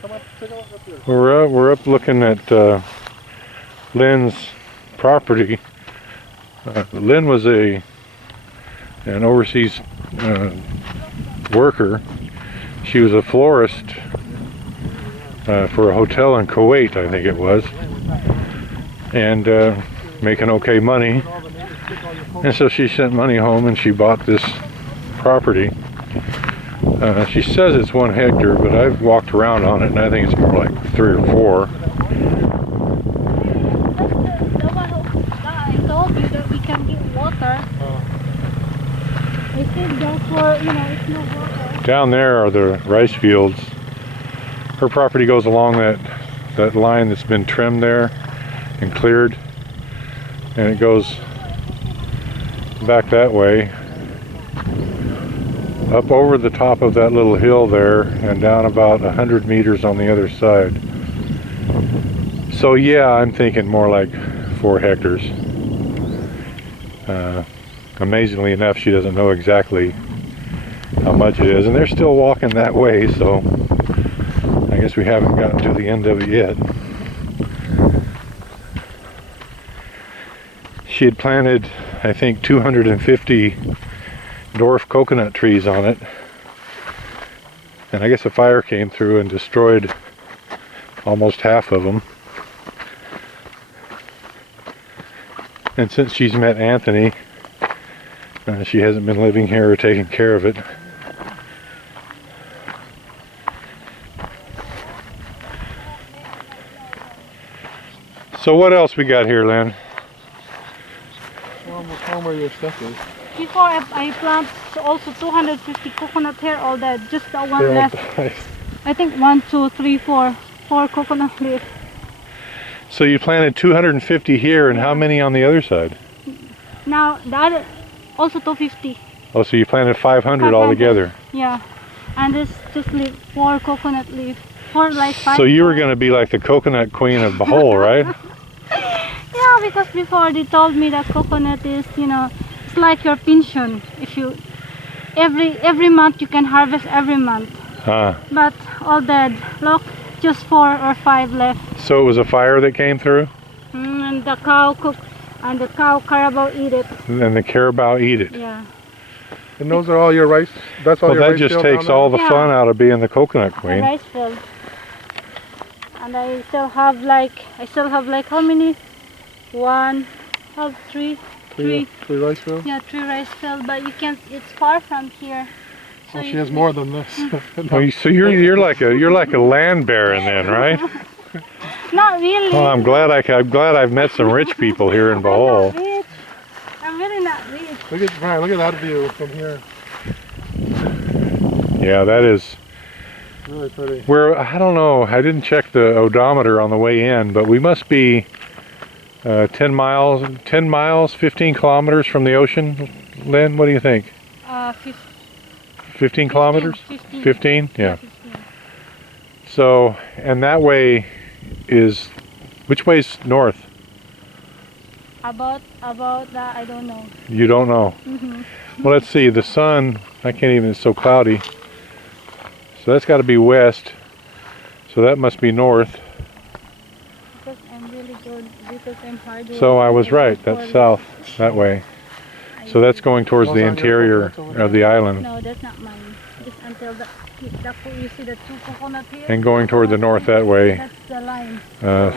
Come up, take a look up here. We're up looking at Lynn's property. Lynn was an overseas worker. She was a florist for a hotel in Kuwait, I think it was, and making okay money. And so she sent money home and she bought this property. She says it's 1 hectare, but I've walked around on it and I think it's more like 3 or 4. The one I told you that we can get water. I said therefore, it's no water. Down there are the rice fields. Her property goes along that line that's been trimmed there and cleared, and it goes back that way, up over the top of that little hill there, and down about 100 meters on the other side. So yeah, I'm thinking more like 4 hectares. Amazingly enough, she doesn't know exactly how much it is, and they're still walking that way, so I guess we haven't gotten to the end of it yet. She had planted, I think, 250 dwarf coconut trees on it, and I guess a fire came through and destroyed almost half of them. And since she's met Anthony, she hasn't been living here or taking care of it. So what else we got here, Lynn? Well, we'll tell where your stuff is. Before I plant also 250 coconut here, all that, just that one left. I think 1, 2, 3, 4 coconut leaves. So you planted 250 here, and how many on the other side? Now the other also 250. Oh, so you planted 500 altogether. Yeah, and this just leave 4 coconut leaves. 4 like 5. So you were going to be like the coconut queen of Bohol, right? Yeah, because before they told me that coconut is, it's like your pension. If you every month you can harvest every month. But all dead. Look, just 4 or 5 left. So it was a fire that came through? And the cow and the cow carabao eat it. And the carabao eat it. Yeah. And those are all your rice? That's all well, your that rice just field takes down all there? the fun out of being the coconut The queen. rice field. And I still have like how many? 1, 2, 3. Three rice fields? Yeah, 3 rice fields, but you can't. It's far from here. So Well, she has more than this. Well, so you're like a land baron then, right? Not really. Well, I'm glad I've met some rich people here in Bohol. I'm not rich. I'm really not rich. Look at that view from here. Yeah, that is. Really pretty. I don't know. I didn't check the odometer on the way in, but we must be 10 miles, 15 kilometers from the ocean. Lynn, what do you think? 15 kilometers? 15? Yeah. 15. So, and that way is, which way's north? About that, I don't know. You don't know. Well, let's see. The sun, I can't even, it's so cloudy. So that's got to be west. So that must be north. Because I'm really good, because I'm hard. So I was right. That's south, that way. So that's going towards the interior of the island. No, that's not mine. Just until you see the 2 coconut here. And going toward the north that way. That's the line.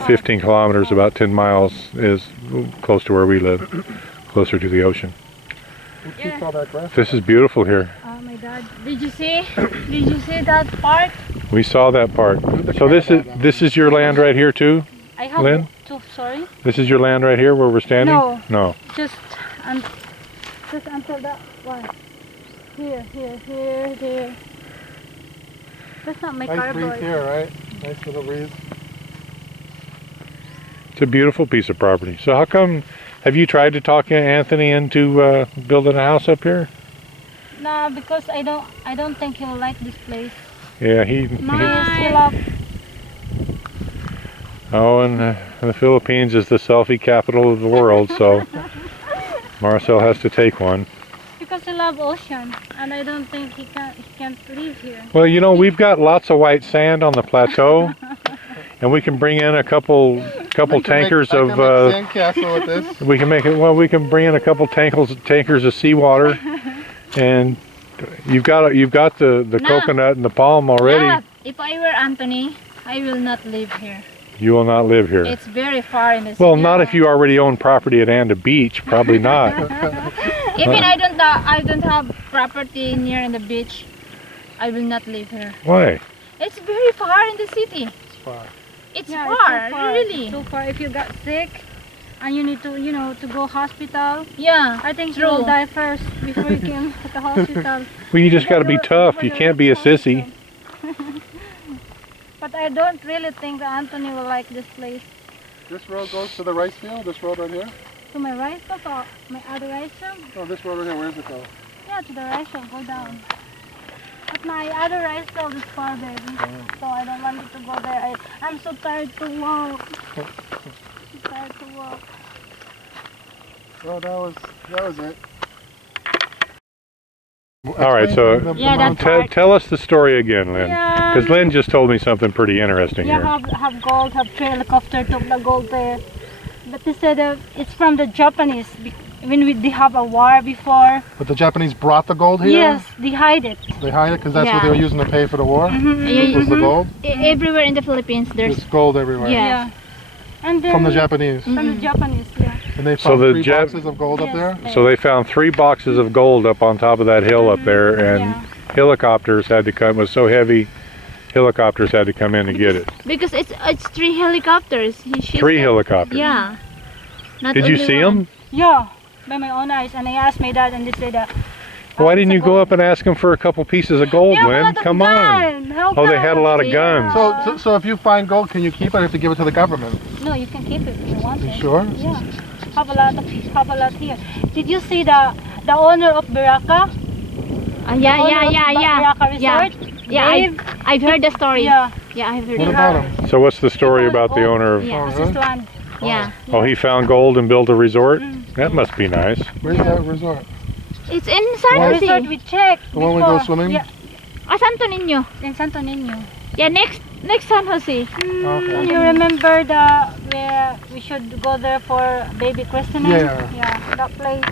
15 kilometers, about 10 miles, is close to where we live, closer to the ocean. Who keeps all that grass? This is beautiful here. Oh my God! Did you see? Did you see that part? We saw that part. So this is your land right here too, I have Lynn? 2. Sorry. This is your land right here where we're standing? No. No. Just until that one. Here. That's not my Nice breeze cardboard. here, right? Nice little breeze. It's a beautiful piece of property. So how come, have you tried to talk Anthony into building a house up here? Nah, because I don't think he'll like this place. Yeah, He love. Oh, and the Philippines is the selfie capital of the world, so Marcel has to take one. because he loves ocean, and I don't think he can't live here. Well, you know, we've got lots of white sand on the plateau, and we can bring in a couple tankers of. sandcastle with this. We can make it. Well, we can bring in a couple tankers of seawater, and you've got the No. coconut and the palm already. Yeah, if I were Anthony, I will not live here. You will not live here. It's very far in the Well, city. not if you already own property at Anda Beach. Probably not. Even I don't have property near in the beach. I will not live here. Why? It's very far in the city. It's far. It's Yeah, far, it's too far. really. Too far. If you got sick, and you need to, to go hospital. Yeah, I think true. you will die first before you can to the hospital. Well, you just got to be tough. You can't be a sissy. But I don't really think that Anthony will like this place. This road goes to the rice field. This road right here. To my right field or my other right field? No, this road right here. Where does it go? Yeah, to the right field, go down. But my other right field is far, baby. So I don't want you to go there. I'm so tired to walk. So tired to walk. Oh, that was it. All right, so Yeah, that's part. tell us the story again, Lynn. Yeah. Because Lynn just told me something pretty interesting Yeah, here. have gold, have three helicopter took the gold there. But they said it's from the Japanese. When they have a war before. But the Japanese brought the gold here? Yes, they hide it. They hide it because that's what Yeah. they were using to pay for the war? Yeah, Was the gold? everywhere in the Philippines, there's There's gold everywhere. Yeah. And then From the Japanese. From the Japanese, yeah. And they So found the three Jap- boxes of gold up Yes. there? So they found 3 boxes of gold up on top of that hill up there, and Yeah. helicopters had to come. It was so heavy, helicopters had to come in to get it. because it's 3 helicopters. She 3 said. helicopters. Yeah. Not Did you only see one. them? Yeah, by my own eyes. And I asked my dad and they said that. Why didn't you go up and ask them for a couple pieces of gold, Yeah, Lynn? Come on. Oh, they had a lot of guns. So if you find gold, can you keep it or have to give it to the government? No, you can keep it if you want You it. sure? Yeah. Have a lot here. Did you see the owner of Baraka? Yeah, Owner yeah, of yeah, yeah. Baraka Yeah. Resort? Yeah, Dave? I've heard the story. Yeah. Yeah, I've heard What it. about him? So what's the story about the owner of? Yeah. This is land. Yeah. Oh, he found gold and built a resort. That must be nice. Where's that resort? It's in The San resort Jose. we checked The one we before. go swimming? Yeah, Santo Niño. in Santo Niño. Yeah, next San Jose. Okay. You remember where we should go there for baby christening? Yeah. Yeah, that place.